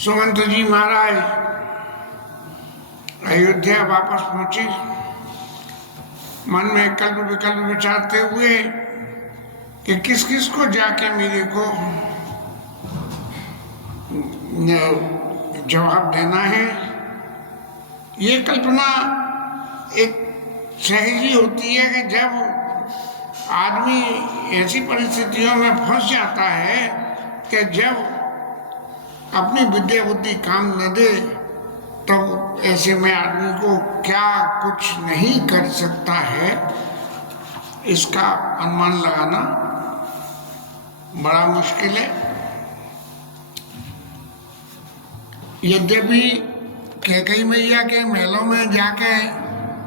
सुमंत जी महाराज अयोध्या वापस पहुंचे। मन में कल्प विकल्प विचारते हुए कि किस किस को जाके मेरे को जवाब देना है। ये कल्पना एक सहजी होती है कि जब आदमी ऐसी परिस्थितियों में फंस जाता है कि जब अपनी विद्या बुद्धि काम न दे तो ऐसे में आदमी को क्या कुछ नहीं कर सकता है, इसका अनुमान लगाना बड़ा मुश्किल है। यद्यपि कैकेयी मैया के महलों में जाके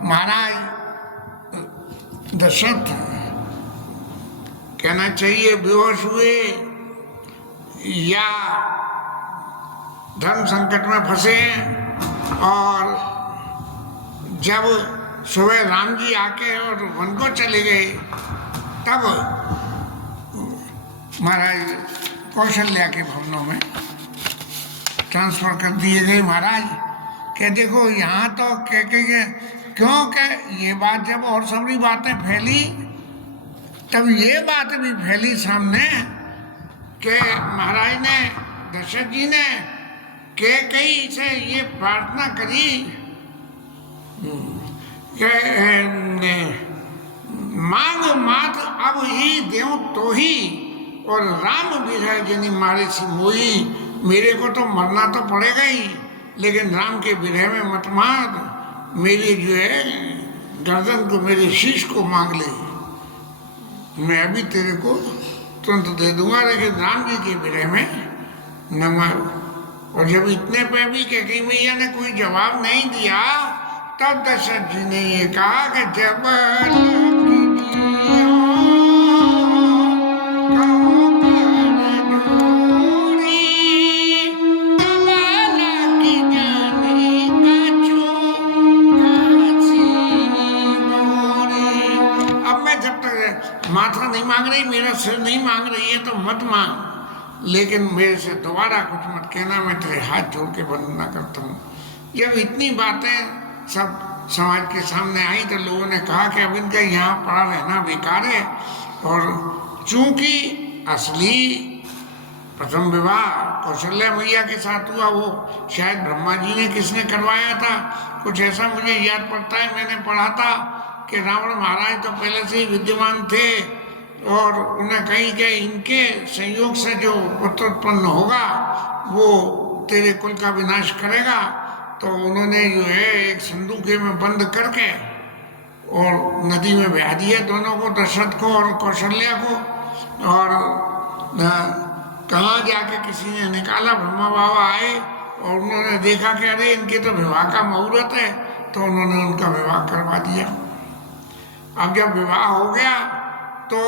महाराज दशरथ कहना चाहिए बेहोश हुए या धर्म संकट में फंसे, और जब सुबह राम जी आके और वन को चले गए तब महाराज कौशल्या के भवनों में ट्रांसफर कर दिए गए। महाराज के देखो यहाँ तो क्यों ये बात जब और सारी बातें फैली तब ये बात भी फैली सामने कि महाराज ने दशरथ जी ने कैकेयी से ये प्रार्थना करी कि मांग मात अब ही देव तो ही, और राम विरह जनी मारे सी मोई। मेरे को तो मरना तो पड़ेगा ही, लेकिन राम के विरह में मत मार, मेरी जो है गर्दन को, मेरे शीश को मांग ले, मैं अभी तेरे को तुरंत दे दूंगा, लेकिन राम जी के विरह में न मार। और जब इतने पे भी कैकेयी मैया ने कोई जवाब नहीं दिया तब दशरथ जी ने ये कहा कि जब अब मैं जब तक माथा नहीं मांग रही, मेरा सिर नहीं मांग रही है तो मत मांग, लेकिन मेरे से दोबारा कुछ मत कहना, मैं तेरे हाथ जोड़ के वंदना करता हूँ। जब इतनी बातें सब समाज के सामने आई तो लोगों ने कहा कि अब इनका यहाँ पड़ा रहना बेकार है, और चूंकि असली प्रथम विवाह कौशल्या मैया के साथ हुआ, वो शायद ब्रह्मा जी ने किसने करवाया था, कुछ ऐसा मुझे याद पड़ता है, मैंने पढ़ा था कि रावण महाराज तो पहले से ही विद्यमान थे और उन्हें कहीं कि इनके संयोग से जो पुत्र उत्पन्न होगा वो तेरे कुल का विनाश करेगा। तो उन्होंने जो है एक संदूके में बंद करके और नदी में बहा दिया दोनों को, दशरथ को और कौशल्या को, और कहाँ जाके किसी ने निकाला, ब्रह्मा बाबा आए और उन्होंने देखा कि अरे इनके तो विवाह का मुहूर्त है, तो उन्होंने उनका विवाह करवा दिया। अब जब विवाह हो गया तो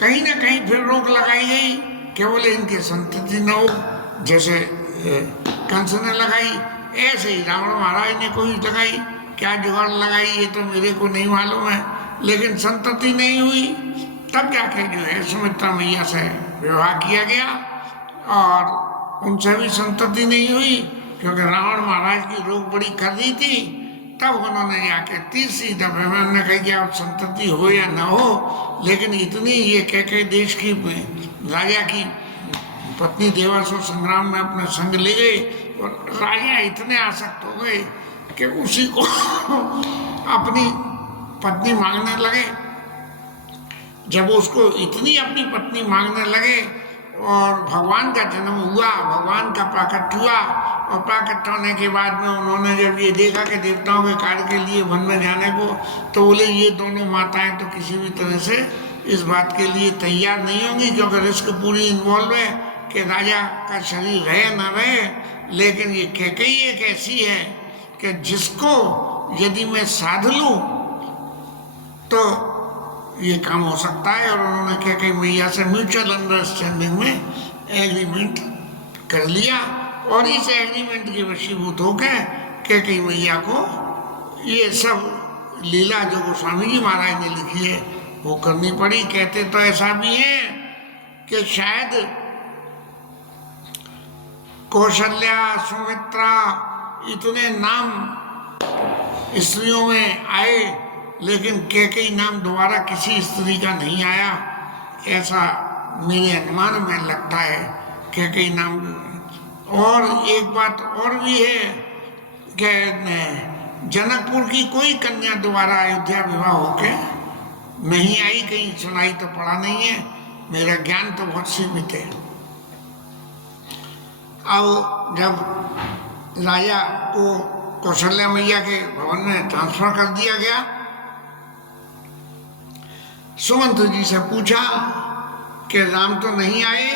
कहीं ना कहीं फिर रोक लगाई गई कि बोले इनके संतति न हो, जैसे कंस ने लगाई ऐसे ही रावण महाराज ने कोई लगाई, क्या जुगाड़ लगाई ये तो मेरे को नहीं मालूम है, लेकिन संतति नहीं हुई। तब जाके जो है सुमित्रा मैया से विवाह किया गया और उनसे भी संतति नहीं हुई, क्योंकि रावण महाराज की रोक बड़ी कर दी थी। तब उन्होंने जाके तीसरी दफे में उन्होंने कहा कि आप संतति हो या न हो, लेकिन इतनी ये कैकेयी देश की राजा की पत्नी देवासुर संग्राम में अपने संग ले गए, और राजा इतने आसक्त हो गए कि उसी को अपनी पत्नी मांगने लगे। जब उसको इतनी अपनी पत्नी मांगने लगे और भगवान का जन्म हुआ, भगवान का प्राकट हुआ, और प्राकट होने के बाद में उन्होंने जब ये देखा कि देवताओं के कार्य के लिए वन में जाने को, तो बोले ये दोनों माताएं तो किसी भी तरह से इस बात के लिए तैयार नहीं होंगी, क्योंकि रिस्क पूरी इन्वॉल्व है कि राजा का शरीर रहे न रहे। लेकिन ये कैकेयी एक ऐसी है कि जिसको यदि मैं साध लूँ तो ये काम हो सकता है, और उन्होंने कैकेयी मैया से म्यूचुअल अंडरस्टैंडिंग में एग्रीमेंट कर लिया, और इस एग्रीमेंट के वशीभूत होकर कैकेयी मैया को ये सब लीला जो गोस्वामी जी महाराज ने लिखी है वो करनी पड़ी। कहते तो ऐसा भी है कि शायद कौशल्या, सुमित्रा, इतने नाम स्त्रियों में आए, लेकिन कैकेयी नाम दोबारा किसी स्त्री का नहीं आया। ऐसा मेरे अनुमान में लगता है कैकेयी नाम। और एक बात और भी है कि जनकपुर की कोई कन्या दोबारा अयोध्या विवाह होके नहीं आई, कहीं सुनाई तो पड़ा नहीं है। मेरा ज्ञान तो बहुत सीमित है। अब जब राजा को कौशल्या मैया के भवन में ट्रांसफर कर दिया गया, सुमंत जी से पूछा कि राम तो नहीं आए।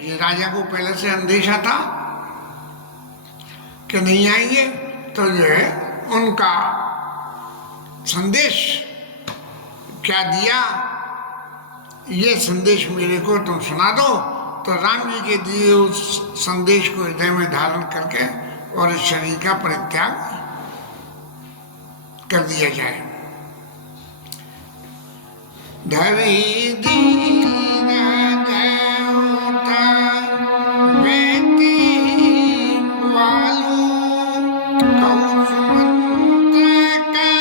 ये राजा को पहले से अंदेशा था कि नहीं आएंगे, तो जो है उनका संदेश क्या दिया, ये संदेश मेरे को तुम सुना दो। तो राम जी के दिए उस संदेश को हृदय में धारण करके और इस शरीर का परित्याग कर दिया जाए। धरी दीन देवता बेटी वालू कौसुमंत्र का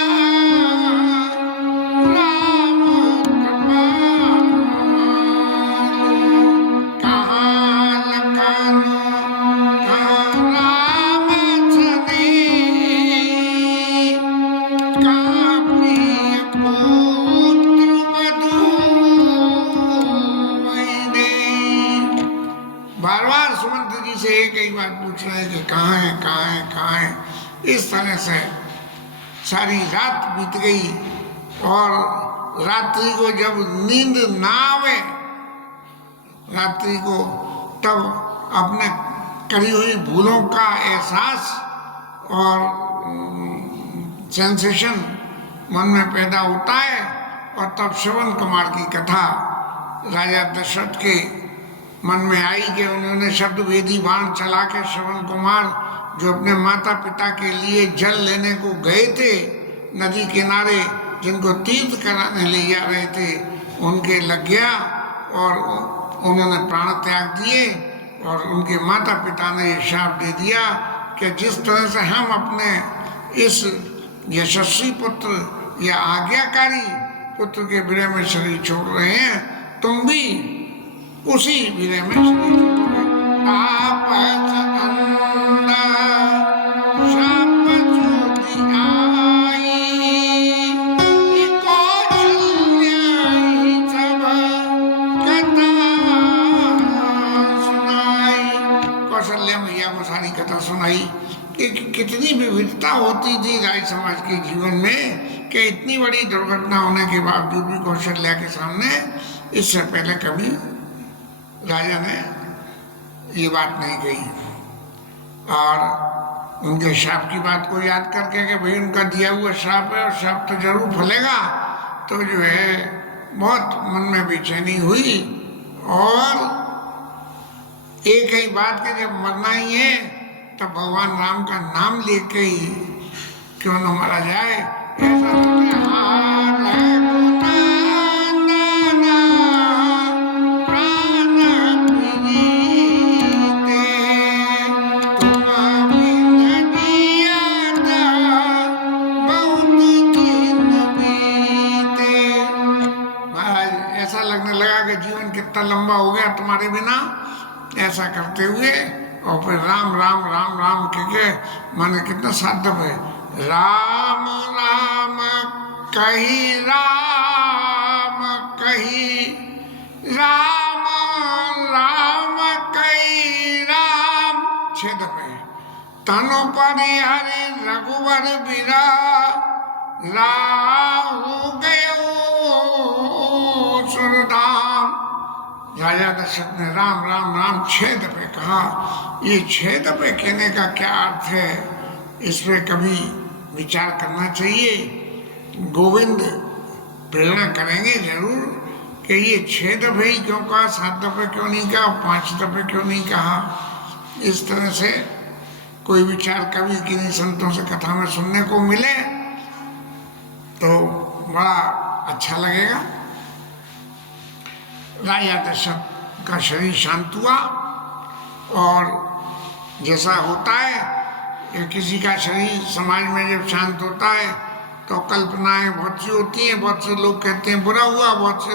राम कहाँ लखानो कहाँ राम छने कहाँ प्रिय पुत्र बार बार सुमंत जी से एक ही बात पूछ रहे हैं कि कहाँ है, कहाँ है, कहाँ है। इस तरह से सारी रात बीत गई और रात्रि को जब नींद ना आवे रात्रि को, तब अपने करी हुई भूलों का एहसास और सेंसेशन मन में पैदा होता है। और तब श्रवण कुमार की कथा राजा दशरथ के मन में आई कि उन्होंने शब्द वेदी बाण चला के श्रवण कुमार जो अपने माता पिता के लिए जल लेने को गए थे नदी किनारे, जिनको तीर्थ कराने ले जा रहे थे, उनके लग गया और उन्होंने प्राण त्याग दिए। और उनके माता पिता ने ये शाप दे दिया कि जिस तरह से हम अपने इस यशस्वी पुत्र या आज्ञाकारी पुत्र के विरह में शरीर छोड़ रहे हैं, तुम भी उसी विरह में शरीर छोड़ोगे। तापस अंधा शाप ज्योति आई, कौशल्या ही सब कथा सुनाई। कौशल्या मैया को सारी कथा सुनाई कि कितनी विविधता होती थी राज समाज के जीवन में, कि इतनी बड़ी दुर्घटना होने के बावजूद भी कौशल्या के सामने इससे पहले कभी राजा ने ये बात नहीं कही। और उनके श्राप की बात को याद करके कि भाई उनका दिया हुआ श्राप है और श्राप तो जरूर फलेगा, तो जो है बहुत मन में बेचैनी हुई। और एक ही बात कि जब मरना ही है तब भगवान राम का नाम लेके ही क्यों न मारा जाए। ऐसा ऐसा लगने लगा कि जीवन कितना लंबा हो गया तुम्हारे बिना। ऐसा करते हुए और फिर राम राम राम राम के माने कितना सार्थक है। राम राम कही राम कही राम राम कही राम, 6 दफे। तनु परिहरि रघुवर बिरा राहु गयो सुरधाम। राजा दशरथ ने राम राम राम 6 दफे कहा। ये 6 दफे कहने का क्या अर्थ है, इस पर कभी विचार करना चाहिए। गोविंद प्रेरणा करेंगे जरूर कि ये 6 दफे ही क्यों कहा, 7 दफे क्यों नहीं कहा, 5 दफे क्यों नहीं कहा। इस तरह से कोई विचार कभी किन्हीं संतों से कथा में सुनने को मिले तो बड़ा अच्छा लगेगा। राजा दशरथ का शरीर शांत हुआ और जैसा होता है कि किसी का शरीर समाज में जब शांत होता है तो कल्पनाएं बहुत सी होती हैं, बहुत से लोग कहते हैं बुरा हुआ, बहुत से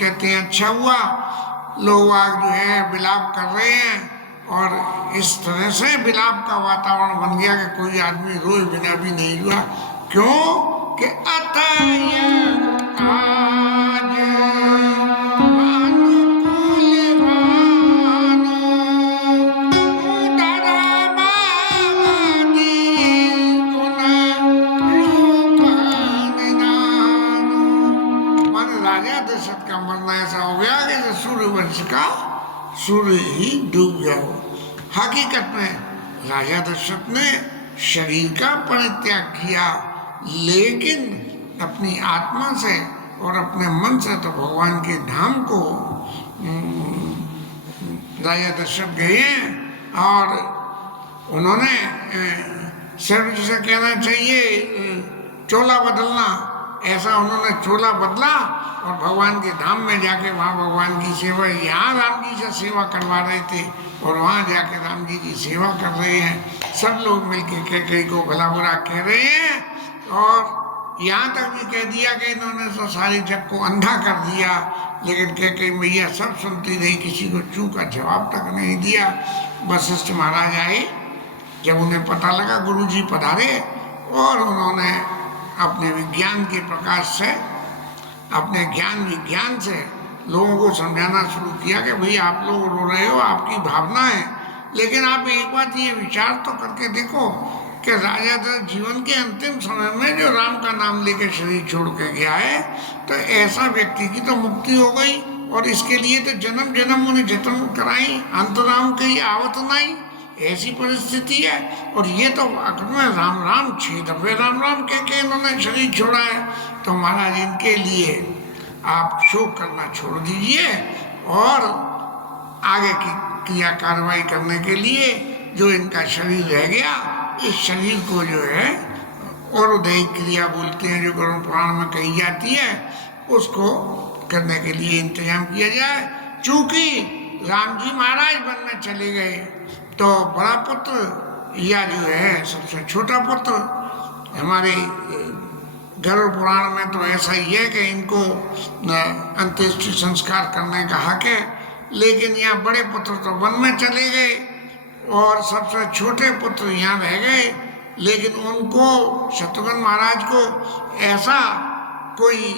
कहते हैं अच्छा हुआ। लोग आज जो है विलाप कर रहे हैं और इस तरह से विलाप का वातावरण बन गया कि कोई आदमी रोए बिना भी नहीं हुआ। क्यों कि अतः आज ऐसा हो गया कि सूर्यवंश का सूर्य ही डूब गया हो। हकीकत में राजा दशरथ ने शरीर का परित्याग किया, लेकिन अपनी आत्मा से और अपने मन से तो भगवान के धाम को राजा दशरथ गए और उन्होंने सिर्फ जिसे कहना चाहिए चोला बदलना, ऐसा उन्होंने चोला बदला और भगवान के धाम में जाके वहाँ भगवान की सेवा, यहाँ राम जी से सेवा करवा रहे थे और वहाँ जाके राम जी की सेवा कर रहे हैं। सब लोग मिलके कैकेयी को भला बुरा कह रहे हैं और यहाँ तक भी कह दिया कि इन्होंने तो सारे जग को अंधा कर दिया, लेकिन कैकेयी मैया सब सुनती रही, किसी को चू का जवाब तक नहीं दिया। वशिष्ठ महाराज आए, जब उन्हें पता लगा गुरुजी पधारे और उन्होंने अपने विज्ञान के प्रकाश से, अपने ज्ञान विज्ञान से लोगों को समझाना शुरू किया कि भाई आप लोग रो रहे हो, आपकी भावना है, लेकिन आप एक बात ये विचार तो करके देखो कि राजा दशरथ जीवन के अंतिम समय में जो राम का नाम लेकर शरीर छोड़ के गया है, तो ऐसा व्यक्ति की तो मुक्ति हो गई और इसके लिए तो जन्म जन्म उन्हें जतन कराई, अंतराम कही आवत नहीं, ऐसी परिस्थिति है। और ये तो में राम राम 6 दफे राम राम कह के इन्होंने शरीर छोड़ा है। तो महाराज इनके लिए आप शोक करना छोड़ दीजिए और आगे की क्रिया कार्रवाई करने के लिए जो इनका शरीर रह गया, इस शरीर को जो है और उदय क्रिया बोलते हैं, जो गरुड़ पुराण में कही जाती है, उसको करने के लिए इंतजाम किया जाए। चूंकि राम जी महाराज वन में चले गए तो बड़ा पुत्र या जो है सबसे छोटा पुत्र, हमारे गरुड़ पुराण में तो ऐसा ही है कि इनको अंत्येष्टि संस्कार करने का हक है, लेकिन यहाँ बड़े पुत्र तो वन में चले गए और सबसे छोटे पुत्र यहाँ रह गए, लेकिन उनको शत्रुघ्न महाराज को ऐसा कोई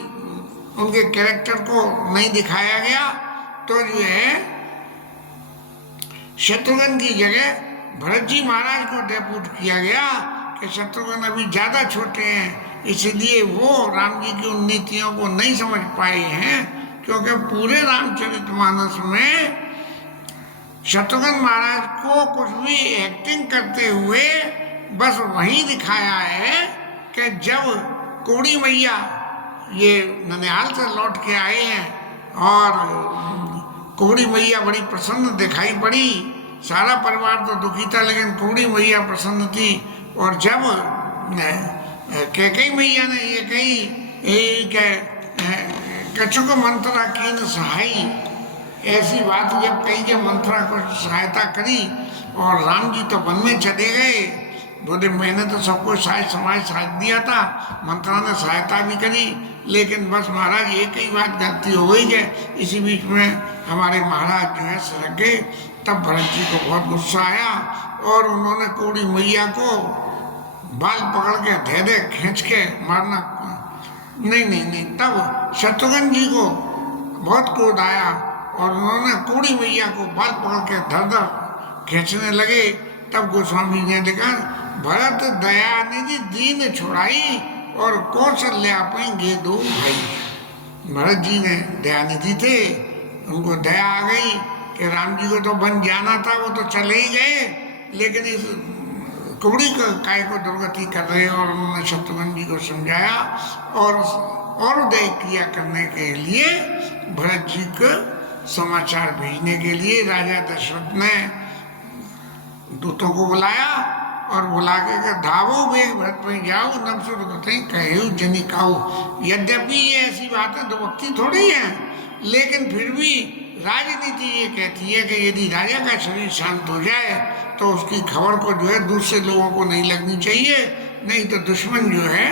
उनके कैरेक्टर को नहीं दिखाया गया, तो जो है शत्रुघ्न की जगह भरत जी महाराज को डेप्यूट किया गया कि शत्रुघ्न अभी ज़्यादा छोटे हैं, इसलिए वो राम जी की उन नीतियों को नहीं समझ पाए हैं, क्योंकि पूरे रामचरितमानस में शत्रुघ्न महाराज को कुछ भी एक्टिंग करते हुए बस वही दिखाया है कि जब कोड़ी मैया ये ननिहाल से लौट के आए हैं और कोड़ी मैया बड़ी प्रसन्न दिखाई पड़ी, सारा परिवार तो दुखी था लेकिन कोड़ी मैया प्रसन्न थी। और जब कैकेयी मैया ने ये कही कछु को मंत्रा कीन सहाई, ऐसी बात जब कही कि मंत्रा को सहायता करी और राम जी तो वन में चले गए, बोले मैंने तो सबको समाज साथ दिया था, मंत्रा ने सहायता भी करी, लेकिन बस महाराज एक ही बात गलती हो गई है। इसी बीच में हमारे महाराज जो है सरक गए। तब भरत जी को बहुत गुस्सा आया और उन्होंने कोड़ी मैया को बाल पकड़ के धे खींच के मारना, नहीं, तब शत्रुघ्न जी को बहुत क्रोध आया और उन्होंने कोड़ी मैया को बाल पकड़ के धर खींचने लगे। तब गोस्वामी ने लिखा, भरत दयानिधि दीन छोड़ाई और कौशल्या पाएंगे 2 भाई। भरत जी ने दयानिधि थे, उनको दया आ गई कि राम जी को तो बन जाना था, वो तो चले ही गए, लेकिन इस कुबड़ी का काय को दुर्गति कर रहे। और उन्होंने शत्रुघ्न जी को समझाया और उदय क्रिया करने के लिए भरत जी को समाचार भेजने के लिए राजा दशरथ ने दूतों को बुलाया और बुला के धावो वेग भरत में जाओ नमसुर कहो जनिकाओ। यद्यपि ये ऐसी बातें दुभक्ति थोड़ी है, लेकिन फिर भी राजनीति ये कहती है कि यदि राजा का शरीर शांत हो जाए तो उसकी खबर को जो है दूसरे लोगों को नहीं लगनी चाहिए, नहीं तो दुश्मन जो है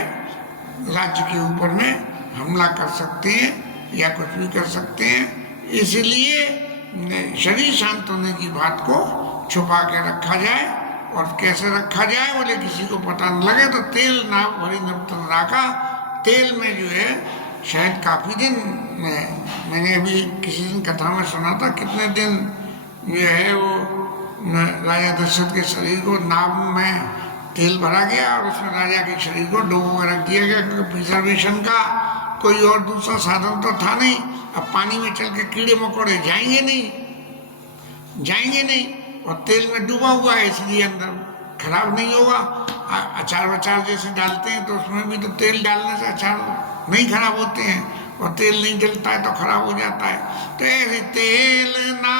राज्य के ऊपर में हमला कर सकते हैं या कुछ भी कर सकते हैं। इसलिए शरीर शांत होने की बात को छुपा के रखा जाए। और कैसे रखा जाए बोले, किसी को पता न लगे तो तेल ना भरी नर्तन राखा, तेल में जो है शायद काफ़ी दिन, मैंने अभी किसी दिन कथा में सुना था, कितने दिन जो है वो राजा दशरथ के शरीर को नाव में तेल भरा गया और उसमें राजा के शरीर को डुबो कर रख दिया गया, क्योंकि प्रिजर्वेशन का कोई और दूसरा साधन तो था नहीं। अब पानी में चल के कीड़े मकोड़े जाएंगे नहीं, और तेल में डूबा हुआ है इसलिए अंदर खराब नहीं होगा। अचार वचार जैसे डालते हैं तो उसमें भी तो तेल डालने से अचार नहीं खराब होते हैं, और तेल नहीं जलता है तो खराब हो जाता है। तो ऐसे तेल ना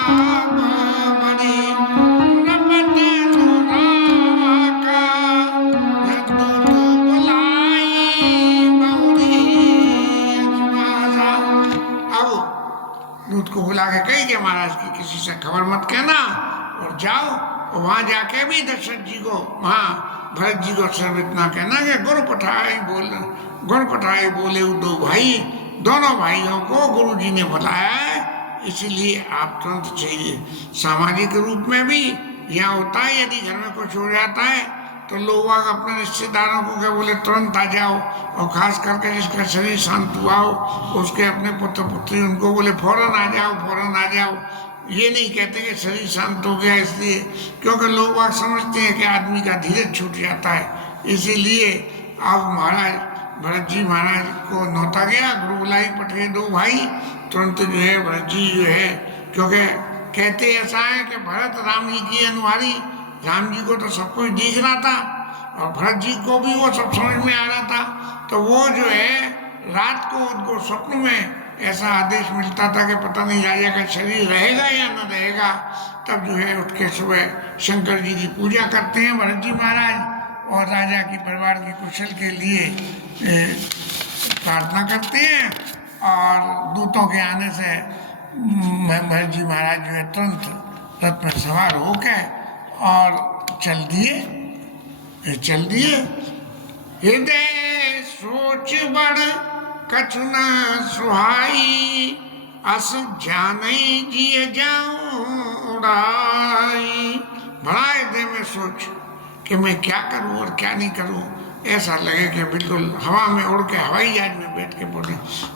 दूध को बुला के कही कि महाराज की किसी से खबर मत कहना, और जाओ और वहां जाके भी दशरथ जी को, वहां भरत जी को सिर्फ इतना कहना कि गुरु पठाए बोले दो भाई, दोनों भाइयों को गुरु जी ने बुलाया है, इसलिए आप तुरंत चाहिए। सामाजिक रूप में भी यहाँ होता है, यदि घर में कुछ हो जाता है तो लोग अपने रिश्तेदारों को क्या बोले तुरंत आ जाओ, और खास करके जिसका शरीर शांत हुआ हो उसके अपने पुत्र पुत्री उनको बोले फौरन आ जाओ। ये नहीं कहते कि शरीर शांत हो गया इसलिए, क्योंकि लोग समझते हैं कि आदमी का धीरज छूट जाता है। इसीलिए अब महाराज भरत जी महाराज को नौता गया, गुरु बुलाई पठे दो भाई, तुरंत जो है भरत जी जो है, क्योंकि कहते ऐसा है कि भरत राम जी की अनुहारी, राम जी को तो सब कुछ दिख रहा था और भरत जी को भी वो सब समझ में आ रहा था। तो वो जो है रात को उनको स्वप्न में ऐसा आदेश मिलता था कि पता नहीं राजा का शरीर रहेगा या न रहेगा। तब जो है उठ के सुबह शंकर जी की पूजा करते हैं भरत जी महाराज, और राजा की परिवार की कुशल के लिए प्रार्थना करते हैं। और दूतों के आने से भरत जी महाराज जो है तुरंत रथ में सवार होकर और चल दिए। हृदय सोच बड़ कछु न सुहाई, अस जानई जिय जाऊं उड़ाई। बड़ा हृदय में सोच कि मैं क्या करूं और क्या नहीं करूं, ऐसा लगे कि बिल्कुल हवा में उड़ के हवाई जहाज में बैठ के बोले।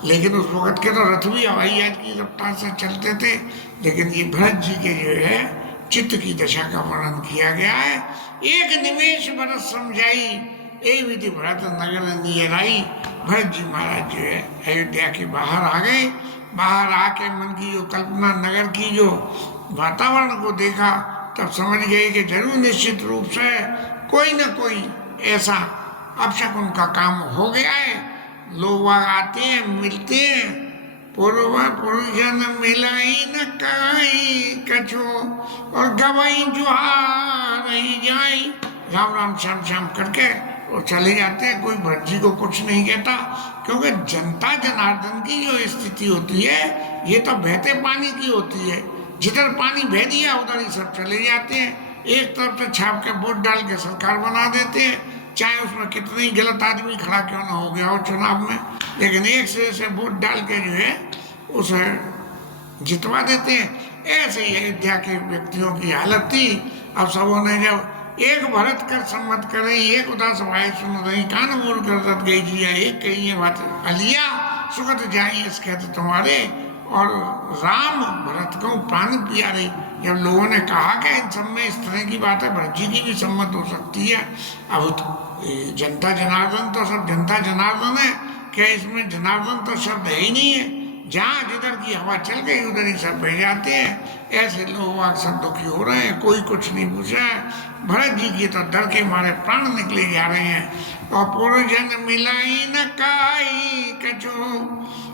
लेकिन उस वक्त के तो रथ भी हवाई जहाज की रफ्तार से चलते थे, लेकिन ये भरत जी के जो है चित्त की दशा का वर्णन किया गया है। एक निमेष बरस समझाई, ए विधि भरत नगर नियराई। भरत जी महाराज जो है अयोध्या के बाहर आ गए। बाहर आके मन की जो कल्पना, नगर की जो वातावरण को देखा, तब समझ गए कि जरूर निश्चित रूप से कोई न कोई ऐसा अपशकुन का काम हो गया है। लोग आते हैं, मिलते हैं, पुरुषन मिलाई न काई कछो, और गवाई जुहार रही जाई। राम राम श्याम श्याम करके और चले जाते हैं, कोई भरत जी को कुछ नहीं कहता। क्योंकि जनता जनार्दन की जो स्थिति होती है ये तो बहते पानी की होती है। जिधर पानी बह दिया उधर ही सब चले जाते हैं। एक तरफ से छाप के वोट डाल के सरकार बना देते हैं, चाहे उसमें कितनी गलत आदमी खड़ा क्यों ना हो गया हो चुनाव में, लेकिन एक सिरे से वोट डाल के जो है उसे जितवा देते हैं। ऐसे ही अयोध्या के व्यक्तियों की हालत थी। अब सबों ने जब एक भरत कर सम्मत करे, एक उदास भाई सुन रही, कान मोड़ कर रत गई जिया, एक कही ये बात अलिया सुगत जाई इस कहते तुम्हारे, और राम भरत को प्राण प्यारे। जब लोगों ने कहा कि इन सब में इस तरह की बात है, भरत जी की भी सम्मत हो सकती है। अब तो जनता जनार्दन तो सब जनता जनार्दन है, क्या इसमें जनार्दन तो शब्द है ही नहीं है। जहाँ जिधर की हवा चल गई उधर ही सब बह जाते हैं। ऐसे लोग सब दुखी हो रहे हैं, कोई कुछ नहीं पूछा है। भरत जी की तो डर के मारे प्राण निकले जा रहे हैं। और पुरुषन मिलाई न काई कछु,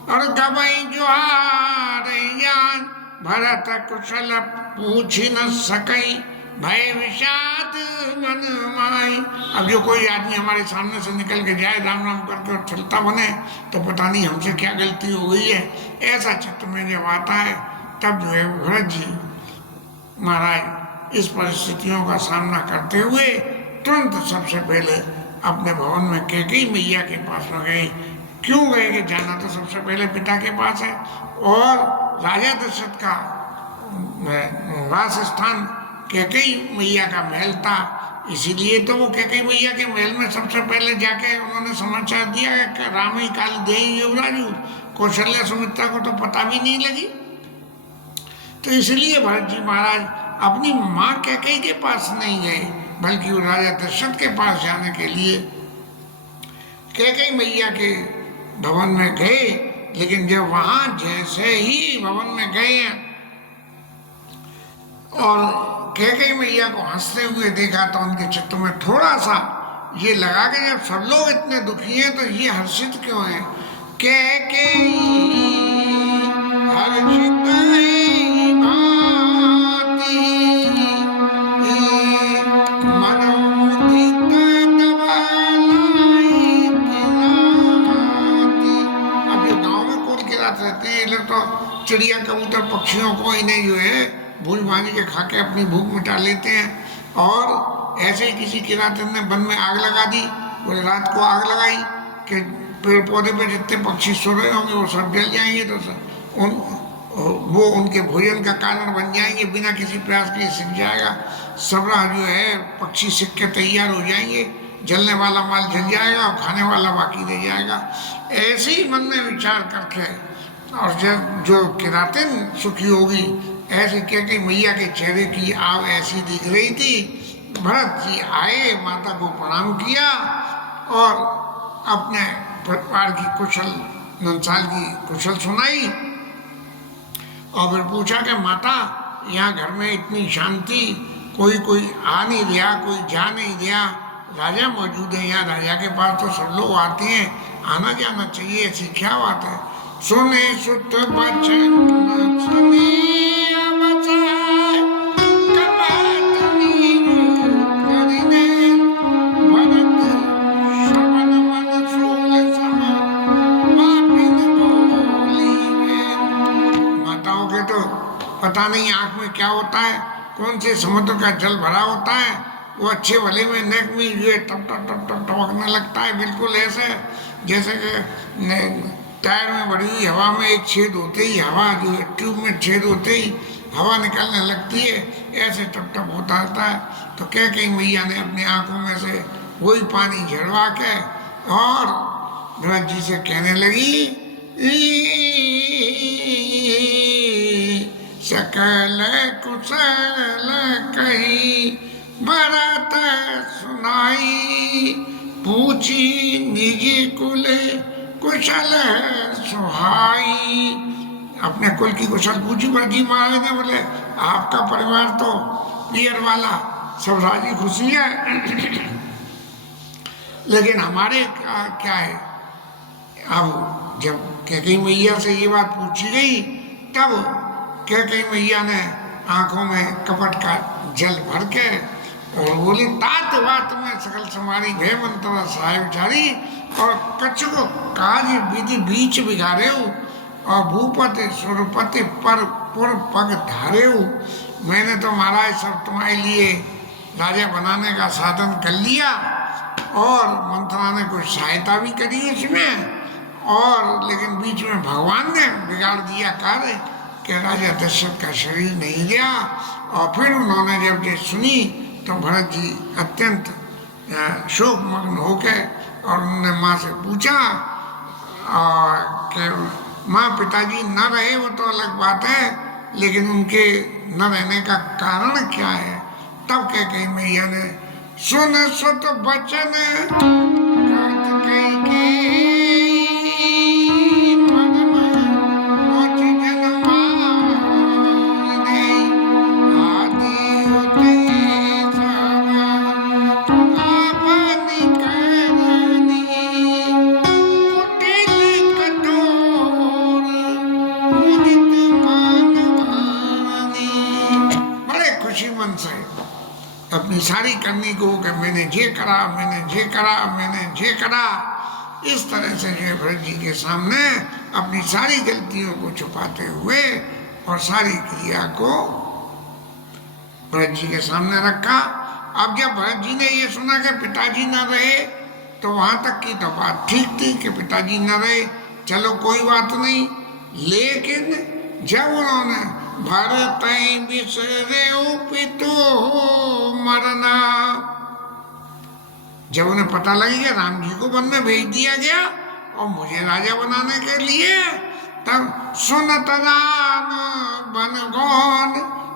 और गवई जुहार जान, भरत कुशल पूछ न सकई, भय विषाद मन माई। अब जो कोई आदमी हमारे सामने से निकल के जाए राम राम करके और चलता बने, तो पता नहीं हमसे क्या गलती हो गई है, ऐसा चित्त में जब आता है तब जो है भरत जी महाराज इस परिस्थितियों का सामना करते हुए तुरंत सबसे पहले अपने भवन में कैकेयी मैया के पास में गए। क्यों गए कि जाना तो सबसे पहले पिता के पास है, और राजा दशरथ का वास स्थान कैकेयी मैया का महल था, इसीलिए तो वो कैकेयी मैया के महल में सबसे पहले जाके उन्होंने समाचार दिया कि राम ही काल दे युवराजू। कौशल्या सुमित्रा को तो पता भी नहीं लगी। तो इसलिए भरत जी महाराज अपनी माँ कैकेयी के पास नहीं गए, बल्कि वो राजा दशरथ के पास जाने के लिए कैकेयी मैया के भवन में गए। लेकिन जब वहां जैसे ही भवन में गए और कैकेयी मैया को हंसते हुए देखा तो उनके चित्त में थोड़ा सा ये लगा कि जब सब लोग इतने दुखी हैं तो ये हर्षित क्यों हैं। कैकेयी हर्षित रहते हैं, ये लोग तो चिड़िया कबूतर पक्षियों को इन्हें जो है भूल भांज के खा के अपनी भूख मिटा लेते हैं। और ऐसे ही किसी किरातन ने वन में आग लगा दी, बोले रात को आग लगाई कि पेड़ पौधे पे जितने पक्षी सो रहे होंगे वो सब जल जाएंगे, तो वो उनके भोजन का कारण बन जाएंगे, बिना किसी प्रयास के सीख जाएगा। सब जो है पक्षी सीख के तैयार हो जाएंगे, जलने वाला माल जल जाएगा और खाने वाला बाकी रह जाएगा। ऐसे ही मन में विचार करके और जब जो किरातन सुखी होगी, ऐसे कैकेयी मैया के चेहरे की आव ऐसी दिख रही थी। भरत जी आए, माता को प्रणाम किया और अपने परिवार की कुशल नंसाल की कुशल सुनाई और फिर पूछा कि माता यहाँ घर में इतनी शांति, कोई आ नहीं रहा, कोई जा नहीं रहा, राजा मौजूद है यहाँ, राजा के पास तो सब लोग आते हैं, आना जाना चाहिए, ऐसी क्या बात है। सुने सुत बचन सुने माताओं के तो पता नहीं आँख में क्या होता है, कौन से समुद्र का जल भरा होता है, वो अच्छे भले में नेक में ये टप टप टप टप टपकने लगता है, बिल्कुल ऐसे जैसे कि टायर में भरी हुई हवा में एक छेद होते ही हवा जो है ट्यूब में छेद होते ही हवा निकलने लगती है, ऐसे टप टप होता रहता है। तो कैकेयी मैया ने अपनी आंखों में से वही पानी झड़वा के और भरत जी से कहने लगी, सकल कुशल कही भरत सुनाई, पूछी निज कुल कुशल सुहाई। अपने कुल की कुशल पूछी भरत जी महाराज ने, बोले आपका परिवार तो पियर वाला सब राजी खुशी है, लेकिन हमारे क्या है। अब जब कैकेयी मैया से ये बात पूछी गई तब कैकेयी मैया ने आंखों में कपट का जल भर के और बोली, तात बात में सकल समारी भय मंत्र साहेब झारी, और कच्छ को काज विधि बीच बिगाड़े और भूपति सुरपति पर पुर पग धारे। मैंने तो महाराज सब तुम्हारे लिए राजा बनाने का साधन कर लिया और मंत्रा ने कुछ सहायता भी करी उसमें, और लेकिन बीच में भगवान ने बिगाड़ दिया कार्य कि राजा दशरथ का शरीर नहीं गया। और फिर उन्होंने जब ये सुनी तो भरत जी अत्यंत शोक मग्न होके और उन्होंने माँ से पूछा कि माँ पिताजी न रहे वो तो अलग बात है, लेकिन उनके न रहने का कारण क्या है। तब कैकेयी मैया ने सुन सुत बचन अपनी सारी करनी को कि मैंने ये करा, मैंने ये करा, मैंने ये करा, इस तरह से जो भरत जी के सामने अपनी सारी गलतियों को छुपाते हुए और सारी क्रिया को भरत जी के सामने रखा। अब जब भरत जी ने ये सुना कि पिताजी न रहे, तो वहां तक की तो बात ठीक थी कि पिताजी न रहे, चलो कोई बात नहीं। लेकिन जब उन्होंने भरत बिसरे पितु मरना, जब उन्हें पता लगी कि राम जी को वन में भेज दिया गया और मुझे राजा बनाने के लिए, तब सुनत राम बन गौन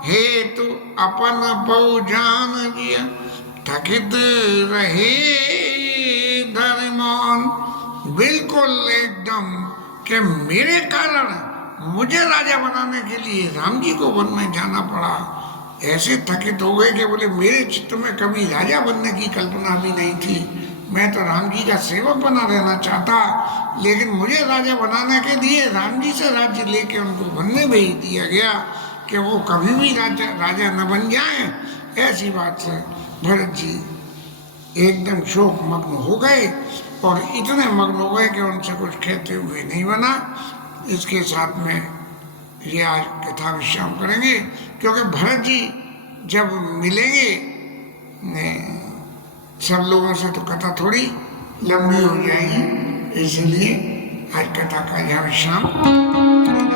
हेतु अपन पौजान दिया, थकित रहे धर्मान। बिल्कुल एकदम कि मेरे कारण मुझे राजा बनाने के लिए राम जी को वन में जाना पड़ा। ऐसे थकित हो गए कि बोले मेरे चित्त में कभी राजा बनने की कल्पना भी नहीं थी, मैं तो राम जी का सेवक बना रहना चाहता, लेकिन मुझे राजा बनाने के लिए राम जी से राज्य लेके उनको वन में भेज दिया गया कि वो कभी भी राजा न बन जाए। ऐसी बात से भरत जी एकदम शोक मग्न हो गए और इतने मग्न हो गए कि उनसे कुछ कहते हुए नहीं बना। इसके साथ में ये आज कथा विश्राम करेंगे, क्योंकि भरत जी जब मिलेंगे सब लोगों से तो कथा थोड़ी लंबी हो जाएगी, इसलिए आज कथा का यहाँ विश्राम।